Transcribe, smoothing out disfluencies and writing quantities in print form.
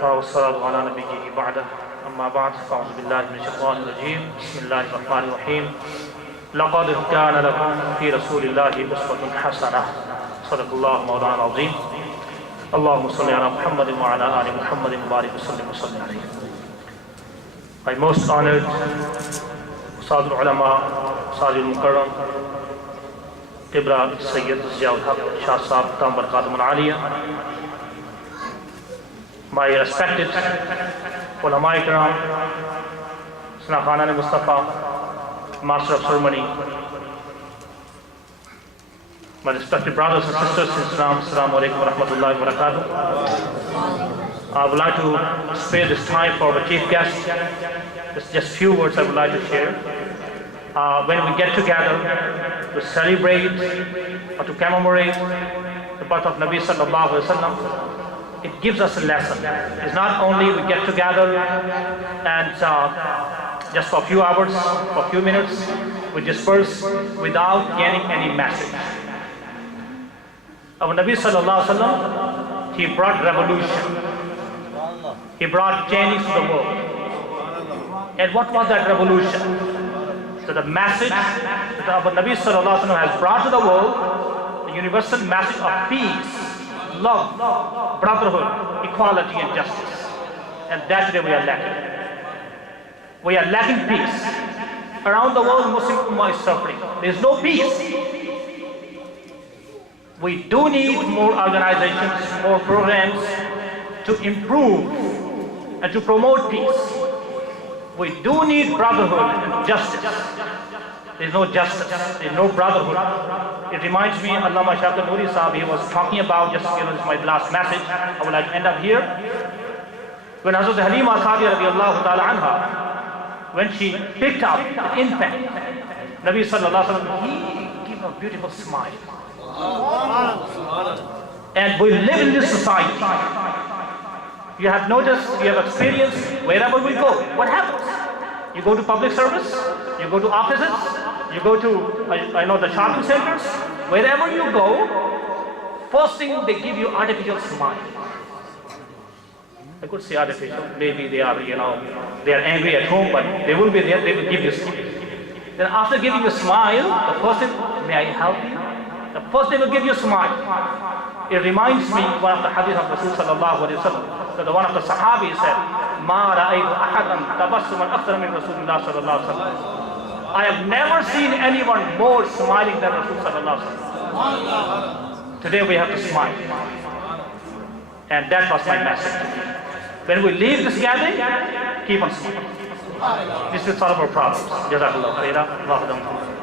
وكفى والصلاة على نبيه بعده أما بعد فأعوذ بالله من الشيطان الرجيم بسم الله الرحمن الرحيم لقد كان لكم في رسول الله أسوة حسنة صدق الله مولانا العظيم اللهم صل على محمد وعلى آل محمد وبارك وسلم عليه. My most honored Ustad al-Ulama, Ustad al-Mukarram, Qibla Sayyid Ziaul Haq Shah Sahab Tam Barakatum al-Aliyah, my respected Ulama Ikram, Sana Khanan Mustafa, Master of Ceremony, my respected brothers and sisters in Islam, Assalamu alaikum wa rahmatullahi wa barakatuh. I would like to spare this time for our chief guest. Just few words I would like to share. When we get together to celebrate or to commemorate the birth of Nabi sallallahu alaihi wasallam, it gives us a lesson. It's not only we get together and just for a few hours, for a few minutes, we disperse without gaining any message. Our Nabi sallallahu alaihi wasallam, he brought revolution. He brought changes to the world. And what was that revolution? So the message that our Nabi sallallahu alaihi wasallam has brought to the world, the universal message of peace, love, brotherhood, equality and justice. And that today we are lacking. We are lacking peace. Around the world, Muslim Ummah is suffering. There is no peace. We do need more organizations, more programs to improve and to promote peace. We do need brotherhood and justice. There is no justice, there is no brotherhood. It reminds me, Allama Shafii Noori Sahib, he was talking about, just this is my last message, I would like to end up here. When Hazrat Halima Sa'diya radiallahu ta'ala anha, when she picked up the infant, Nabi sallallahu alaihi wasallam, he gave a beautiful smile. And we live in this society. You have noticed, you have experienced, wherever we go, what happens? You go to public service, you go to offices, you go to, I know, the shopping centers, wherever you go, first thing they give you artificial smile. I could say artificial, maybe they are, they are angry at home, but they will be there, they will give you smile. Then after giving you a smile, the first thing, may I help you? The first they will give you a smile. It reminds me one of the hadith of Rasul sallallahu alaihi wasallam. So the one of the Sahabi said, "Ma ra'aytu ahadan tabassuman akthar min Rasulillah sallallahu alaihi wasallam." I have never seen anyone more smiling than Rasul sallallahu alaihi wasallam. Today we have to smile, and that was my message. When we leave this gathering, keep on smiling. This will solve our problems. Jazakallah khairan.